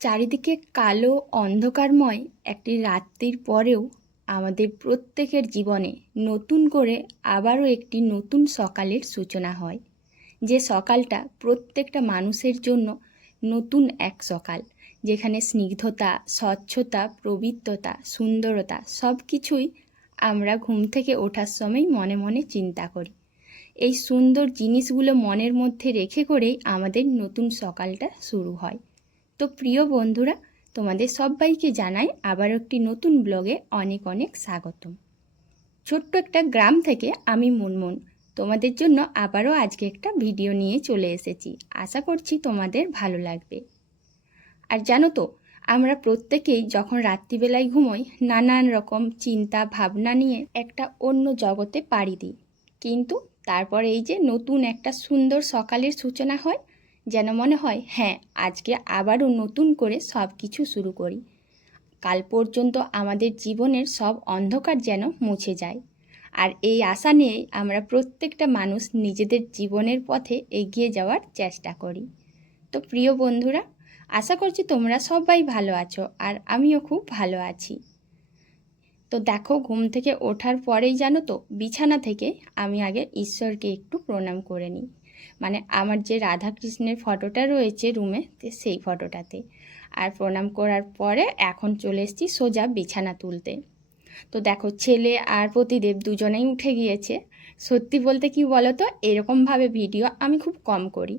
চারিদিকে কালো অন্ধকারময় একটি রাত্রির পরেও আমাদের প্রত্যেকের জীবনে নতুন করে আবারও একটি নতুন সকালের সূচনা হয়। যে সকালটা প্রত্যেকটা মানুষের জন্য নতুন এক সকাল, যেখানে স্নিগ্ধতা, স্বচ্ছতা, পবিত্রতা, সুন্দরতা সব কিছুই আমরা ঘুম থেকে ওঠার সময় মনে মনে চিন্তা করি। এই সুন্দর জিনিসগুলো মনের মধ্যে রেখে করেই আমাদের নতুন সকালটা শুরু হয়। তো প্রিয় বন্ধুরা, তোমাদের সবাইকে জানাই আবার একটি নতুন ব্লগে অনেক অনেক স্বাগতম। ছোট্ট একটা গ্রাম থেকে আমি মুনমুন তোমাদের জন্য আবারও আজকে একটা ভিডিও নিয়ে চলে এসেছি। আশা করছি তোমাদের ভালো লাগবে। আর জানো তো, আমরা প্রত্যেকেই যখন রাত্রিবেলায় ঘুমোই নানান রকম চিন্তা ভাবনা নিয়ে একটা অন্য জগতে পাড়ি দিই, কিন্তু তারপরে এই যে নতুন একটা সুন্দর সকালের সূচনা হয়, যেন মনে হয় হ্যাঁ, আজকে আবারও নতুন করে সব কিছু শুরু করি। কাল পর্যন্ত আমাদের জীবনের সব অন্ধকার যেন মুছে যায়। আর এই আশা নিয়েই আমরা প্রত্যেকটা মানুষ নিজেদের জীবনের পথে এগিয়ে যাওয়ার চেষ্টা করি। তো প্রিয় বন্ধুরা, আশা করছি তোমরা সবাই ভালো আছো, আর আমিও খুব ভালো আছি। তো দেখো, ঘুম থেকে ওঠার পরেই জানো তো, বিছানা থেকে আমি আগে ঈশ্বরকে একটু প্রণাম করে নিই। মানে আমার যে রাধাকৃষ্ণের ফটোটা রয়েছে রুমে, সেই ফটোটাতে। আর প্রণাম করার পরে এখন চলে এসেছি সোজা বিছানা তুলতে। তো দেখো, ছেলে আর পতিদেব দুজনেই উঠে গিয়েছে। সত্যি বলতে কি বলো তো, এরকমভাবে ভিডিও আমি খুব কম করি।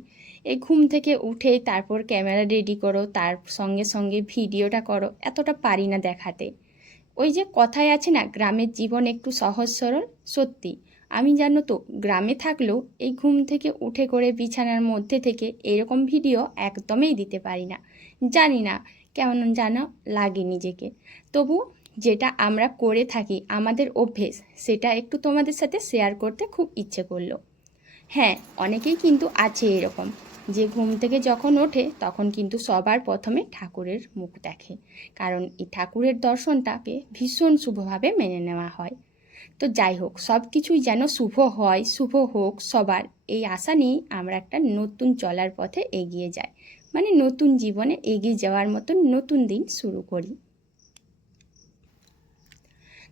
এই ঘুম থেকে উঠেই তারপর ক্যামেরা রেডি করো, তার সঙ্গে সঙ্গে ভিডিওটা করো, এতটা পারি না দেখাতে। ওই যে কথায় আছে না, গ্রামের জীবন একটু সহজ সরল। সত্যি আমি জানো তো, গ্রামে থাকলেও এই ঘুম থেকে উঠে করে বিছানার মধ্যে থেকে এরকম ভিডিও একদমই দিতে পারি না। জানি না কেমন যেন লাগে নিজেকে। তবু যেটা আমরা করে থাকি, আমাদের অভ্যেস, সেটা একটু তোমাদের সাথে শেয়ার করতে খুব ইচ্ছে করলো। হ্যাঁ, অনেকেই কিন্তু আছে এরকম, যে ঘুম থেকে যখন ওঠে তখন কিন্তু সবার প্রথমে ঠাকুরের মুখ দেখে, কারণ এই ঠাকুরের দর্শনটাকে ভীষণ শুভভাবে মেনে নেওয়া হয়। তো যাই হোক, সব কিছুই যেন শুভ হয়, শুভ হোক সবার, এই আশা নিয়েই আমরা একটা নতুন চলার পথে এগিয়ে যাই। মানে নতুন জীবনে এগিয়ে যাওয়ার মতন নতুন দিন শুরু করি।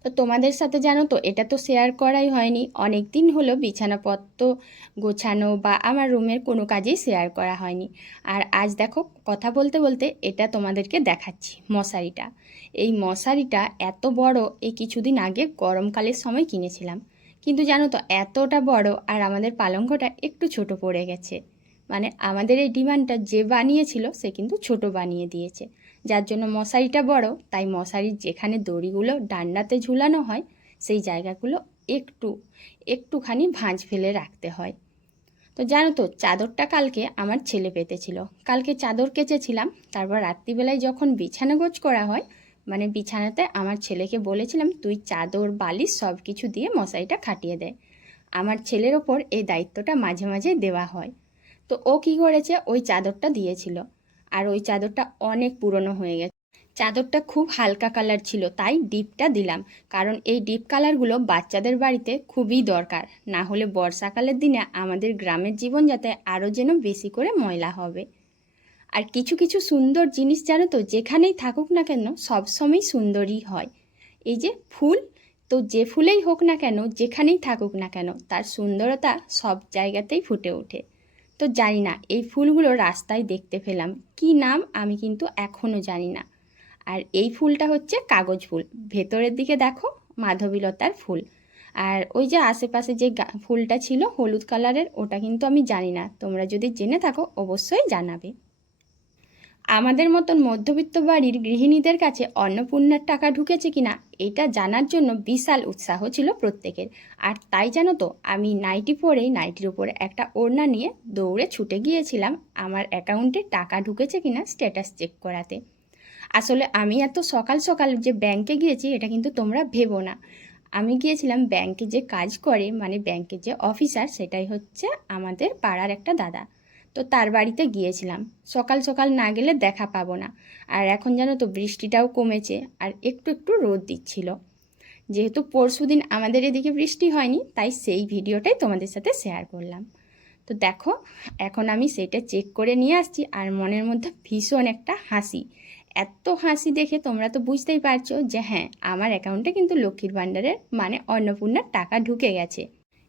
তো তোমাদের সাথে জানো তো, এটা তো শেয়ার করাই হয়নি, অনেক দিন হলো বিছানাপত্র গোছানো বা আমার রুমের কোনো কাজেই শেয়ার করা হয়নি। আর আজ দেখো, কথা বলতে বলতে এটা তোমাদেরকে দেখাচ্ছি মশারিটা। এই মশারিটা এত বড়, এই কিছুদিন আগে গরমকালের সময় কিনেছিলাম। কিন্তু জানো তো, এতটা বড় আর আমাদের পালঙ্কটা একটু ছোট পড়ে গেছে। মানে আমাদের এই ডিমান্ডটা যে বানিয়েছিল সে কিন্তু ছোট বানিয়ে দিয়েছে, যার জন্য মশারিটা বড়, তাই মশারির যেখানে দড়িগুলো ডান্ডাতে ঝুলানো হয় সেই জায়গাগুলো একটুখানি ভাঁজ ফেলে রাখতে হয়। তো জানো তো, চাদরটা কালকে আমার ছেলে পেতেছিল। কালকে চাদর কেচেছিলাম, তারপর রাত্রিবেলায় যখন বিছানা গোছ করা হয়, মানে বিছানাতে আমার ছেলেকে বলেছিলাম তুই চাদর বালিশ সব কিছু দিয়ে মশারিটা খাটিয়ে দে। আমার ছেলের ওপর এই দায়িত্বটা মাঝে মাঝে দেওয়া হয়। তো ও কী করেছে, ওই চাদরটা দিয়েছিল, আর ওই চাদরটা অনেক পুরনো হয়ে গেছে। চাদরটা খুব হালকা কালার ছিল, তাই ডিপটা দিলাম, কারণ এই ডিপ কালারগুলো বাচ্চাদের বাড়িতে খুবই দরকার। না হলে বর্ষাকালের দিনে আমাদের গ্রামের জীবনযাত্রা আরও যেন বেশি করে ময়লা হবে। আর কিছু কিছু সুন্দর জিনিস জানো তো, যেখানেই থাকুক না কেন সবসময় সুন্দরই হয়। এই যে ফুল, তো যে ফুলেই হোক না কেন, যেখানেই থাকুক না কেন, তার সুন্দরতা সব জায়গাতেই ফুটে ওঠে। তো জানি না, এই ফুলগুলো রাস্তায় দেখতে পেলাম, কি নাম আমি কিন্তু এখনও জানি না। আর এই ফুলটা হচ্ছে কাগজ ফুল, ভেতরের দিকে দেখো মাধবীলতার ফুল। আর ওই যে আশেপাশে যে ফুলটা ছিল হলুদ কালারের, ওটা কিন্তু আমি জানি না, তোমরা যদি জেনে থাকো অবশ্যই জানাবে। আমাদের মতন মধ্যবিত্ত বাড়ির গৃহিণীদের কাছে অন্নপূর্ণার টাকা ঢুকেছে কিনা এটা জানার জন্য বিশাল উৎসাহ ছিল প্রত্যেকের। আর তাই জানো তো, আমি নাইটি পরেই নাইটির উপরে একটা ওড়না নিয়ে দৌড়ে ছুটে গিয়েছিলাম আমার অ্যাকাউন্টে টাকা ঢুকেছে কিনা স্ট্যাটাস চেক করাতে। আসলে আমি এত সকাল সকাল যে ব্যাংকে গিয়েছি এটা কিন্তু তোমরা ভেবো না। আমি গিয়েছিলাম ব্যাংকে, যে কাজ করে মানে ব্যাংকের যে অফিসার, সেটাই হচ্ছে আমাদের পাড়ার একটা দাদা। তো তার বাড়িতে গিয়েছিলাম। সকাল সকাল না গেলে দেখা পাবো না। আর এখন জানো তো, বৃষ্টিটাও কমেছে আর একটু একটু রোদ দিচ্ছিল। যেহেতু পরশুদিন আমাদের এদিকে বৃষ্টি হয়নি, তাই সেই ভিডিওটাই তোমাদের সাথে শেয়ার করলাম। তো দেখো এখন আমি সেটা চেক করে নিয়ে আসছি, আর মনের মধ্যে ভীষণ একটা হাসি। এত হাসি দেখে তোমরা তো বুঝতেই পারছো যে হ্যাঁ, আমার অ্যাকাউন্টে কিন্তু লক্ষ্মীর ভাণ্ডারের মানে অন্নপূর্ণার টাকা ঢুকে গেছে।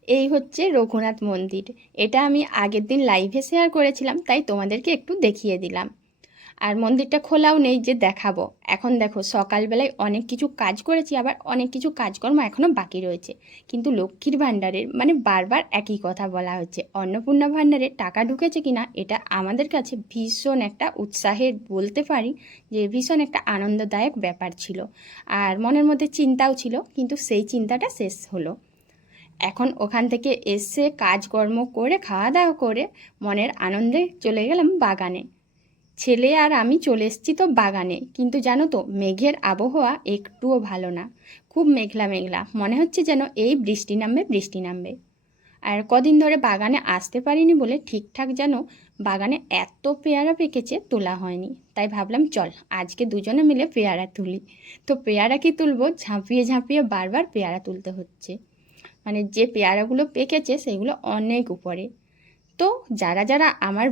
এই হচ্ছে রঘুনাথ মন্দির। এটা আমি আগের দিন লাইভে শেয়ার করেছিলাম, তাই তোমাদেরকে একটু দেখিয়ে দিলাম। আর মন্দিরটা খোলাও নেই যে দেখাবো। এখন দেখো সকালবেলায় অনেক কিছু কাজ করেছি, আবার অনেক কিছু কাজকর্ম এখনও বাকি রয়েছে। কিন্তু লক্ষ্মীর ভাণ্ডারের মানে বারবার একই কথা বলা হচ্ছে, অন্নপূর্ণা ভাণ্ডারে টাকা ঢুকেছে কিনা এটা আমাদের কাছে ভীষণ একটা উৎসাহের বলতে পারি যে ভীষণ একটা আনন্দদায়ক ব্যাপার ছিল। আর মনের মধ্যে চিন্তাও ছিল, কিন্তু সেই চিন্তাটা শেষ হলো। এখন ওখান থেকে এসে কাজকর্ম করে খাওয়া দাওয়া করে মনের আনন্দে চলে গেলাম বাগানে। ছেলে আর আমি চলে এসেছি তো বাগানে, কিন্তু জানো তো মেঘের আবহাওয়া একটুও ভালো না। খুব মেঘলা মেঘলা, মনে হচ্ছে যেন এই বৃষ্টি নামবে বৃষ্টি নামবে। আর কদিন ধরে বাগানে আসতে পারিনি বলে ঠিকঠাক যেন বাগানে এত পেয়ারা পেকেছে তোলা হয়নি। তাই ভাবলাম চল আজকে দুজনে মিলে পেয়ারা তুলি। তো পেয়ারা কি তুলবো, ঝাঁপিয়ে ঝাঁপিয়ে বারবার পেয়ারা তুলতে হচ্ছে। মানে যে পেয়ারাগুলো পেকেছে সেগুলো অনেক উপরে। তো যারা যারা আমার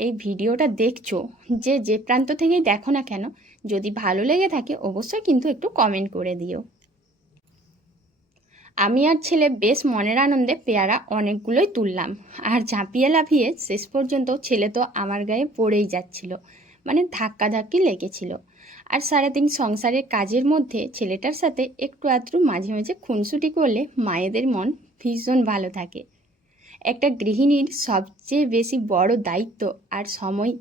এই ভিডিওটা দেখছো, যে যে প্রান্ত থেকেই দেখো না কেন, যদি ভালো লেগে থাকে অবশ্যই কিন্তু একটু কমেন্ট করে দিও। আমি আর ছেলে বেশ মনের আনন্দে পেয়ারা অনেকগুলোই তুললাম, আর ঝাঁপিয়ে লাফিয়ে শেষ পর্যন্ত ছেলে তো আমার গায়ে পড়েই যাচ্ছিল, মানে ধাক্কাধাক্কি লেগেছিল। আর সারাদিন সংসারের কাজের মধ্যে ছেলেটার সাথে একটু আধটু মাঝে মাঝে খুনসুটি করলে মায়েদের মন ভীষণ ভালো থাকে। একটা গৃহিণীর সবচেয়ে বেশি বড় দায়িত্ব আর সময়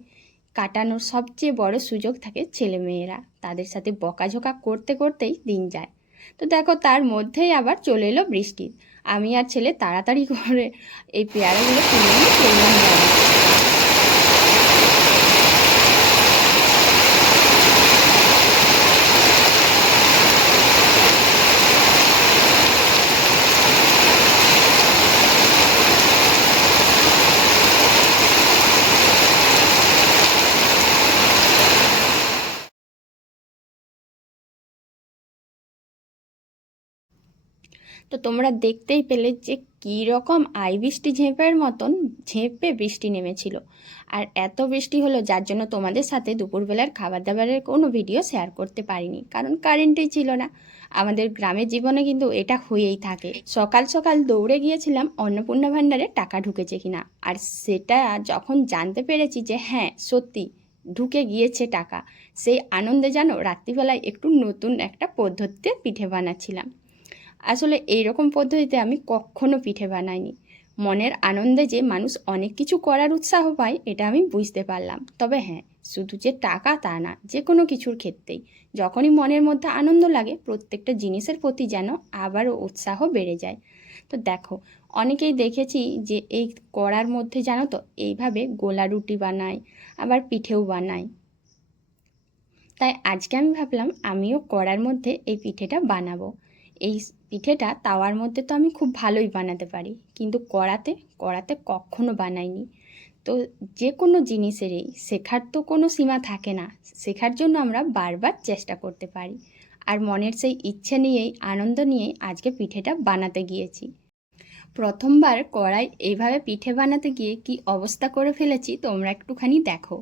কাটানোর সবচেয়ে বড় সুযোগ থাকে ছেলেমেয়েরা, তাদের সাথে বকাঝকা করতে করতেই দিন যায়। তো দেখো তার মধ্যেই আবার চলে এলো বৃষ্টি। আমি আর ছেলে তাড়াতাড়ি করে এই পেয়ারাগুলো তুলে নিয়ে চললাম বাড়ি। তো তোমরা দেখতেই পেলে যে কী রকম বৃষ্টি ঝেঁপের মতন ঝেঁপে বৃষ্টি নেমেছিল। আর এত বৃষ্টি হলো যার জন্য তোমাদের সাথে দুপুরবেলার খাবার দাবারের কোনো ভিডিও শেয়ার করতে পারিনি, কারণ কারেন্টই ছিল না। আমাদের গ্রামের জীবনে কিন্তু এটা হয়েই থাকে। সকাল সকাল দৌড়ে গিয়েছিলাম অন্নপূর্ণা ভাণ্ডারে টাকা ঢুকেছে কিনা, আর সেটা যখন জানতে পেরেছি যে হ্যাঁ সত্যি ঢুকে গিয়েছে টাকা, সেই আনন্দে যেন রাত্রিবেলায় একটু নতুন একটা পদ্ধতিতে পিঠে বানাচ্ছিলাম। আসলে এই রকম পদ্ধতিতে আমি কখনো পিঠে বানাইনি। মনের আনন্দে যে মানুষ অনেক কিছু করার উৎসাহ পায় এটা আমি বুঝতে পারলাম। তবে হ্যাঁ, শুধু যে টাকা তা না, যে কোনো কিছুর ক্ষেত্রেই যখনই মনের মধ্যে আনন্দ লাগে প্রত্যেকটা জিনিসের প্রতি যেন আবারও উৎসাহ বেড়ে যায়। তো দেখো অনেকেই দেখেছি যে এই কড়ার মধ্যে জানো তো এইভাবে গোলা রুটি বানায়, আবার পিঠেও বানায়। তাই আজকে আমি ভাবলাম আমিও কড়ার মধ্যে এই পিঠেটা বানাবো। এই পিঠেটা তাওয়ার মধ্যে তো আমি খুব ভালোই বানাতে পারি, কিন্তু কড়াতে কড়াতে কখনো বানাইনি। তো যে কোনো জিনিসেরই শেখার তো কোনো সীমা থাকে না, শেখার জন্য আমরা বারবার চেষ্টা করতে পারি। আর মনের সেই ইচ্ছে নিয়েই আনন্দ নিয়েই আজকে পিঠেটা বানাতে গিয়েছি। প্রথমবার কড়াই এইভাবে পিঠে বানাতে গিয়ে কি অবস্থা করে ফেলেছি তোমরা একটুখানি দেখো।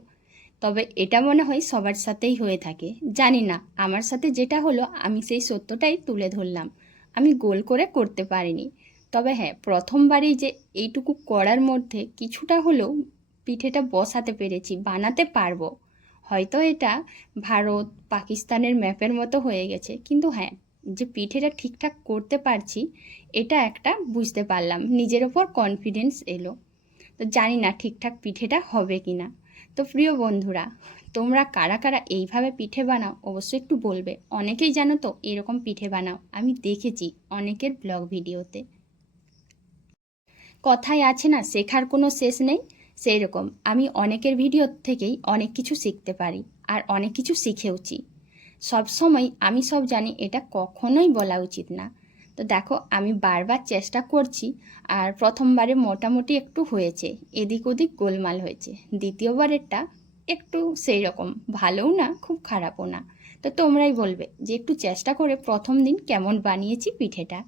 তবে এটা মনে হয় সবার সাথেই হয়ে থাকে, জানি না আমার সাথে যেটা হলো আমি সেই সত্যটাই তুলে ধরলাম। আমি গোল করে করতে পারিনি, তবে হ্যাঁ প্রথমবারেই যে এইটুকু করার মধ্যে কিছুটা হলেও পিঠেটা বসাতে পেরেছি, বানাতে পারবো। হয়তো এটা ভারত পাকিস্তানের ম্যাপের মতো হয়ে গেছে, কিন্তু হ্যাঁ যে পিঠেটা ঠিকঠাক করতে পারছি এটা একটা বুঝতে পারলাম, নিজের ওপর কনফিডেন্স এলো। তো জানি না ঠিকঠাক পিঠেটা হবে কি না। তো প্রিয় বন্ধুরা, তোমরা কারা কারা এইভাবে পিঠে বানাও অবশ্যই একটু বলবে। অনেকেই জানো তো এরকম পিঠে বানাও, আমি দেখেছি অনেকের ব্লগ ভিডিওতে। কথায় আছে না শেখার কোনো শেষ নেই, সেই রকম আমি অনেকের ভিডিও থেকেই অনেক কিছু শিখতে পারি, আর অনেক কিছু শিখেওছি। সব সময় আমি সব জানি এটা কখনোই বলা উচিত না। তো দেখো আমি বারবার চেষ্টা করছি, আর প্রথমবারে মোটামুটি একটু হয়েছে, এদিক ওদিক গোলমাল হয়েছে। দ্বিতীয়বারেরটা একটু সেই রকম ভালোও না খুব খারাপও না। তো তোমরাই বলবে যে একটু চেষ্টা করে প্রথম দিন কেমন বানিয়েছি পিঠেটা।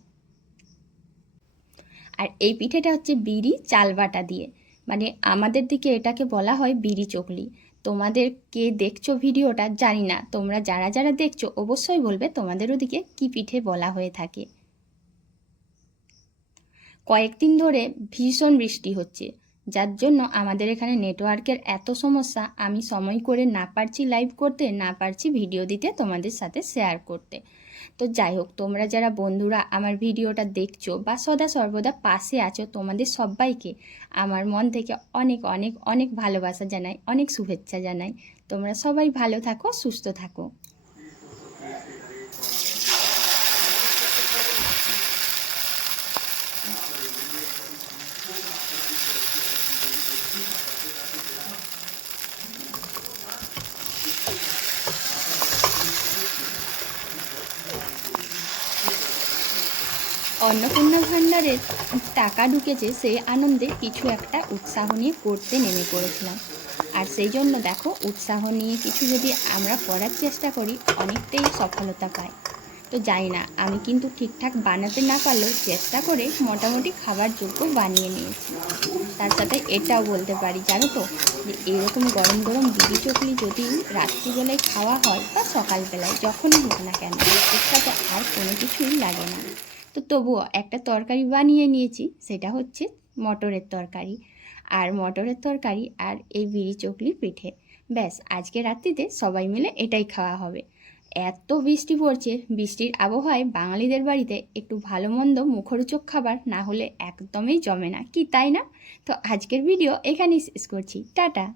আর এই পিঠেটা হচ্ছে বিড়ি চাল বাটা দিয়ে। মানে আমাদের দিকে এটাকে বলা হয় বিড়ি চকলি। তোমাদের কে দেখছো ভিডিওটা জানি না, তোমরা যারা যারা দেখছো অবশ্যই বলবে তোমাদের ওদিকে কী পিঠে বলা হয়ে থাকে। কয়েকদিন ধরে ভীষণ বৃষ্টি হচ্ছে, যার জন্য আমাদের এখানে নেটওয়ার্কের এত সমস্যা, আমি সময় করে না পারছি লাইভ করতে, না পারছি ভিডিও দিতে তোমাদের সাথে শেয়ার করতে। তো যাই হোক, তোমরা যারা বন্ধুরা আমার ভিডিওটা দেখছো বা সদা সর্বদা পাশে আছো, তোমাদের সবাইকে আমার মন থেকে অনেক অনেক অনেক ভালোবাসা জানাই, অনেক শুভেচ্ছা জানাই। তোমরা সবাই ভালো থাকো, সুস্থ থাকো। অন্নপূর্ণা ভাণ্ডারের টাকা ঢুকেছে, সেই আনন্দে কিছু একটা উৎসাহ নিয়ে করতে নেমে পড়েছিলাম। আর সেই জন্য দেখো, উৎসাহ নিয়ে কিছু যদি আমরা করার চেষ্টা করি অনেকটাই সফলতা পাই। তো জানি না, আমি কিন্তু ঠিকঠাক বানাতে না পারলেও চেষ্টা করে মোটামুটি খাবার যোগ্য বানিয়ে নিয়েছি। তার সাথে এটাও বলতে পারি, জানো তো, যে এরকম গরম গরম বিড়ি চকলি যদি রাত্রিবেলায় খাওয়া হয় বা সকালবেলায় যখনই হোক না কেন, এর সাথে আর কোনো কিছুই লাগে না। তো তবুও একটা তরকারি বানিয়ে নিয়েছি, সেটা হচ্ছে মটরের তরকারি। আর মটরের তরকারি আর এই বিড়ি চকলি পিঠে, ব্যাস আজকে রাত্রিতে সবাই মিলে এটাই খাওয়া হবে। এত বৃষ্টি পড়ছে, বৃষ্টির আবহাওয়ায় বাঙালিদের বাড়িতে একটু ভালো মন্দ মুখরোচক খাবার না হলে একদমই জমে না, কি তাই না? তো আজকের ভিডিও এখানেই শেষ করছি, টাটা।